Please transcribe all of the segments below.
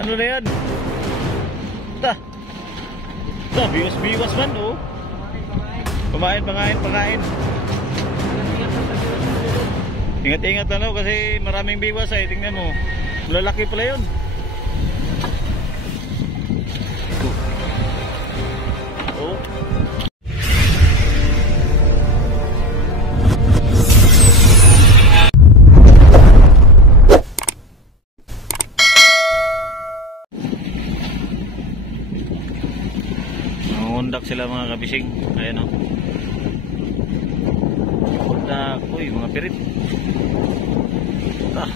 Ano na yan? Ta. Ta, biwas-biwas man, oh. Pamain. Ingat-ingat na, no, kasi maraming biwas ay. Tingnan mo. Lalaki pala yun. Oh. Nangundak sila mga kabising. Ayan, oh. Nangundak. Uy, mga pirit. Ah.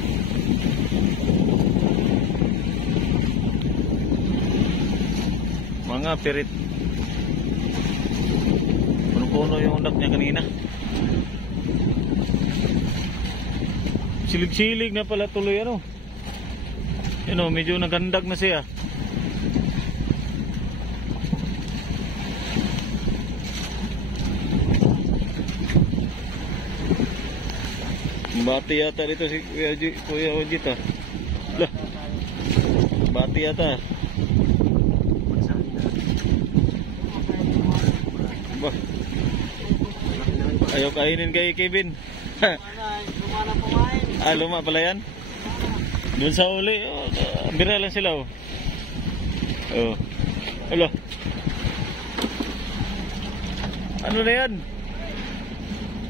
Mga pirit. Puno-puno yung undak niya kanina. Silig-silig na pala tuloy, ano. Ano, medyo nagandag na siya. Bati yata dito si Kuya Ojit, ah. Lah. Bati yata. Bah. Ayaw kainin kay Kevin. Ah, luma pala yan. Doon sa uli, oh, bira lang sila, oh. Oh. Hello. Ano na yan?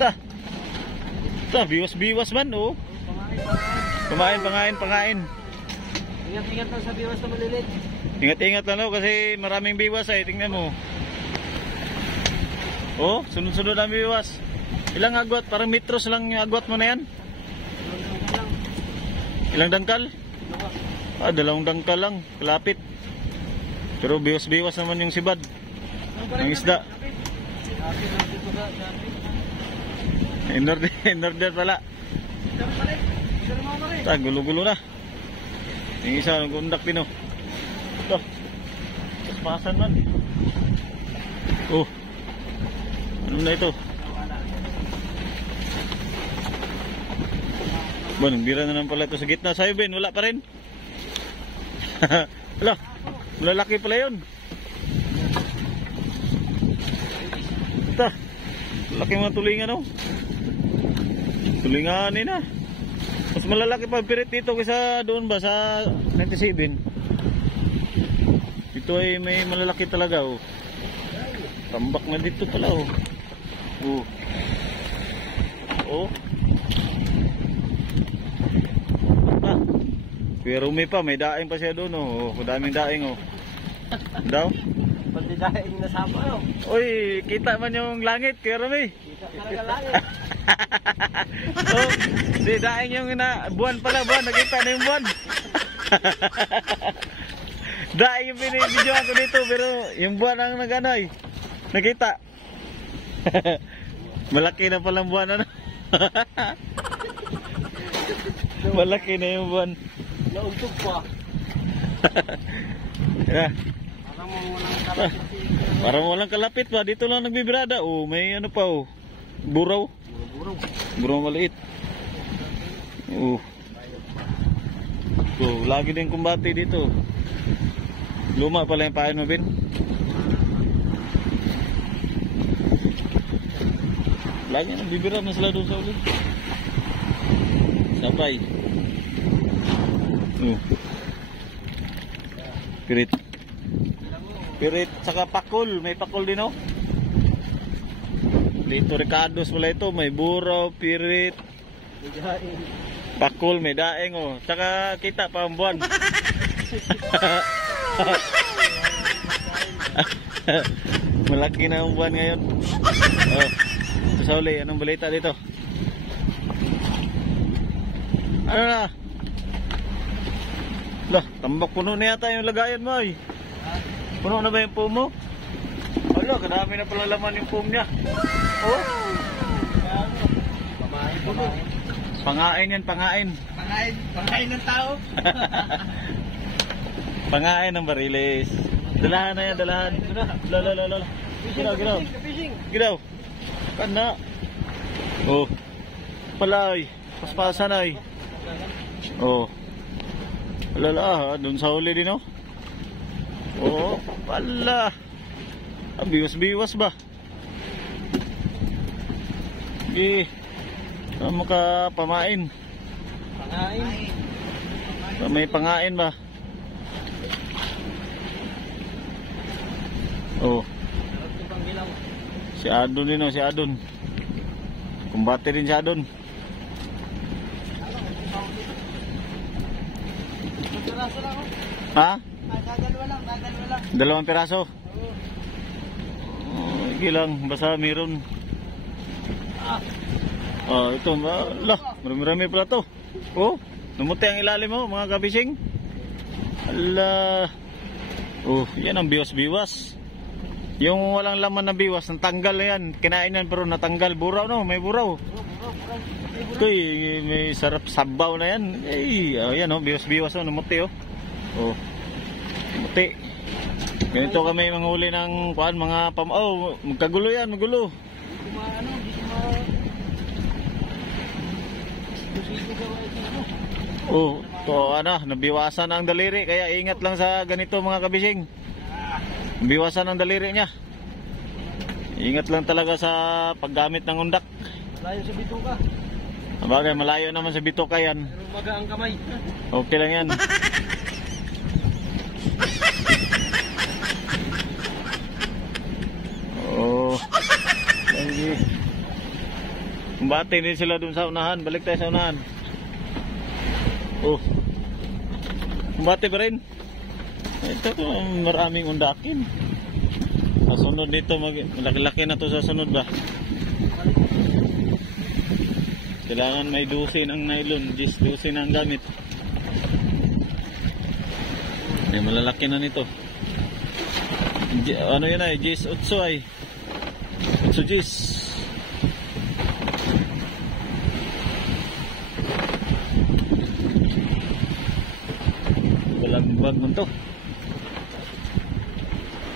Ta. Biwas-biwas man, oh. Pamain. Ingat-ingat lang sa biwas na malilit. Ingat-ingat lang, no, kasi maraming biwas ay. Tingnan mo. Oh, sunod-sunod ang biwas. Ilang agwat? Parang metros lang yung agwat mo na yan. Ilang dangkal? Ah, 2 dangkal lang. Kalapit. Pero biwas-biwas naman yung sibad ng isda. In-order pala. Ah, gulo-gulo na. Yung isa nag-undak din, oh. Ito. Paspasan man. Oh. Ano na ito? Ba, nagbira na naman pala ito sa gitna. Sa'yo, Ben, wala pa rin. Wala. Malalaki pala yun. Ito. Laki mga tulingan, oh. Tulinganin na. Mas malalaki pa pirit dito kaysa doon ba sa 97. Ito ay may malalaki talaga, oh. Tambak na dito pala, oh. Oh. Oh. Ah. Pero may pa, may daing pa siya doon, oh. Daming daing, oh. Daw? Pati daing nasama, oh. Uy, kita man yung langit, Kuya Rumi. Kita talaga langit. Oh, di daing yung buwan pala, buwan. Nakita na yung buwan. Daing yung binibidyoan ko dito, pero yung buwan ang nag-anoy. Nakita. Malaki na palang buwan, ano? Malaki na yung buwan. Nauntog pa. Yeah. Parang Parang walang walang kalapit. kalapit pa. Dito lang nagbibirada. Oh, may ano pa, oh. Buraw. Burong. Buraw maliit. Oh. So, lagi din kumbate dito. Luma pala yung pain mo, Ben. Lagi nagbibira na sila doon sa uli. Sabay. Oh. Pirit. Pirit, saka pakul. May pakul din, oh. Dito Ricardo's wala ito. May buraw, pirit, pakul, may daing, oh. Saka kita pa ang buwan. Malaki na ang buwan ngayon. Oh. Sa uli, anong balita dito? Ano na? Lah, tambak puno na yata yung lagayan mo, ay. Puno na ba yung foam mo? Wala, kadami na pala laman yung foam niya. Oh. Pangain yan, pangain. Pangain ng tao. Pangain ng bariles. Dalahan na yan, dalahan. Lala. Ginaw. Kana. Oh. Palay. Paspasan ay. Oh. Alala, doon sa huli din, oh. Oo, pala. Biwas-biwas ba? Sige. Ano ka pamain? Pangain. May pangain ba? Oh. Si Adon din, oh, si Adon. Kumbate din si Adon. Piraso lang ako. Ha? Dadalwa lang. 2 piraso? Oh, sige lang, basta meron. Oh, ito, lah, marami-rami pala to. Oh, namuti ang ilalim mo, mga kabising. Ala. Oh, yan ang biwas-biwas. Yung walang laman na biwas, natanggal na yan. Kinain yan pero natanggal. Buraw, no? May buraw. Uy, may sarap sabaw na yan. Eh, yan, oh, biwas-biwas, oh, namuti, oh. Oh, namuti. Ganito kami manghuli ng kuan, mga oh, magkagulo yan, magulo. Oh, to ano, nabiwasan ang daliri, kaya ingat lang sa ganito mga kabising. Nabiwasan ang daliri niya. Ingat lang talaga sa paggamit ng undak. Malayo sa bituka. Sabagay, malayo naman sa bituka yan. Pero maga ang kamay. Okay lang yan. Oh. Sige. Kumbate din sila dun sa unahan. Balik tayo sa unahan. Oh. Kumbate pa rin. Ito, maraming undakin. Sa sunod dito, malaki-laki na to sa sunod ba? Kailangan may 12 ang nylon, 12 ang gamit. Ay, malalaki na nito. Ano yun ay? 18 ay. 8 balagbag mo to.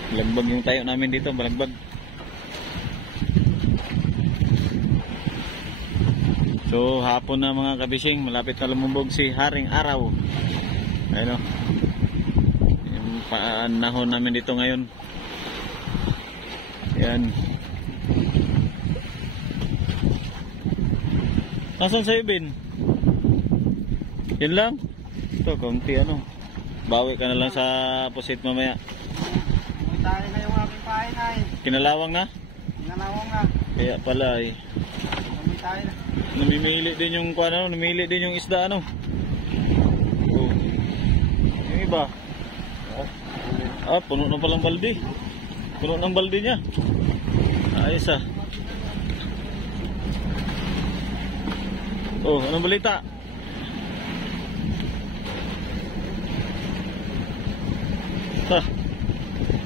Balagbag yung tayo namin dito, balagbag. So hapon na mga kabising, malapit na lumubog si Haring Araw. Ayun o, yung panahon namin dito ngayon. Yan. Nasaan sa'yo, Ben? Yan lang? Ito, kaunti ano. Bawi ka na lang sa pusit mamaya. Tayo na yung aking pain ay. Kinalawang na? Kinalawang na. Kaya pala eh. Tayo na. Namimili din yung ano, namimili din yung isda ano. Oh. Yung iba. Puno na palang balde. Puno ng balde niya. Ayos ah. Oh, anong balita?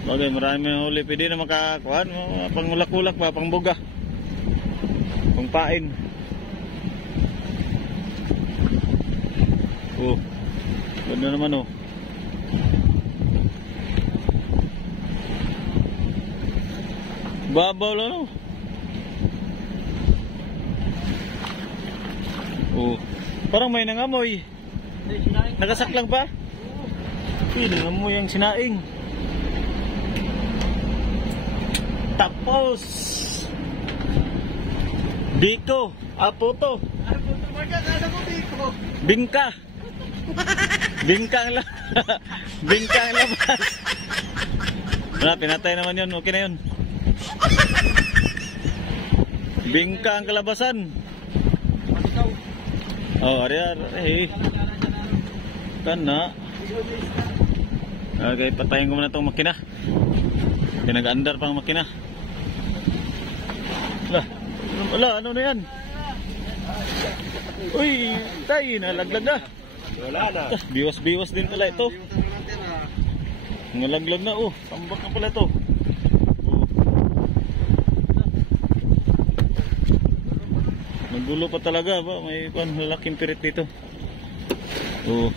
Bagay, marami ang huli. Pwede na makakuhan. Pangulak-ulak pa, pangbuga. Pangpain. Oh, ganda naman oh. Babaw lang oh. Oh, parang may nangamoy. Nakasaklang pa? Nangamoy ang sinaing. Tapos Biko, Aputo. Bingka. Bingka ang Bingka ang labas. Wala, pinatay naman yun. Okay na yun. Bingka ang kalabasan. Oh, ariar. Eh. Kana. Okay, patayin ko muna itong makina. Pinag-andar pang makina. Wala, ano na yan? Uy, tayo, nalaglag na. Wala na. Biwas-biwas din pala ito. Nalaglag na, oh. Tambak na pala ito. Oh. Nagulo pa talaga ba? May lalaking pirit dito. Oh.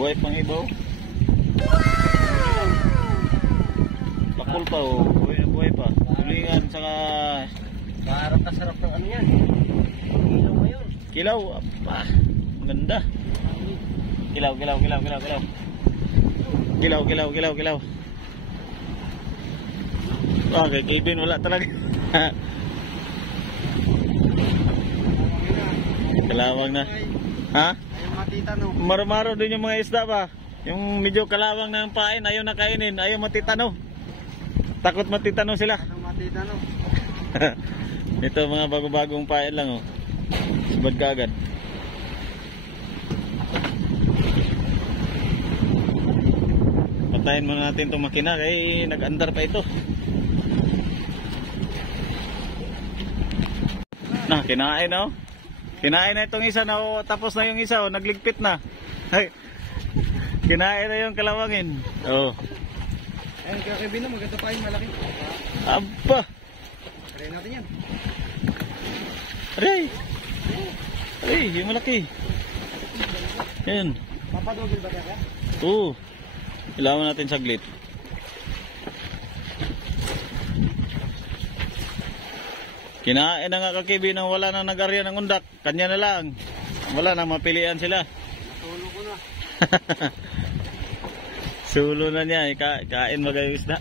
Buhay pang ibaw. Pakul pa oh. Buhay pa. Tulingan saka Sarap na sarap ng ano yan. Ilaw ngayon. Kilaw. Apa. Ang ganda. Kilaw, kilaw, kilaw, kilaw, kilaw. Kilaw, kilaw, kilaw, kilaw. Ah, kay Kevin wala talaga. Kalawang na. Ha? Ayaw matitano. Maro-maro din yung mga isda ba? Yung medyo kalawang na ng pain, ayaw na kainin, ayaw matitano. Takot matitano sila. Ayaw matitano. Ito mga bago-bagong pain lang oh. Subad ka agad. Patayin muna natin itong makina kaya nag-andar pa ito. Nah, kinain oh. Kinain na itong isa na oh, tapos na yung isa oh, nagligpit na. Kinain na yung kalawangin. Oh. Ayun, kaya Kevin na, maganda pa yung malaki. Aba. Try natin yan. Aray. Aray, yung malaki. Yan. Papadugil ba kaya? Oo. Ilawan natin saglit. Kinain na nga kakibi nang wala nang nag-arya ng undak. Kanya na lang. Wala nang mapilian sila. Tulo ko na. Sulo na niya. Kain magayos na.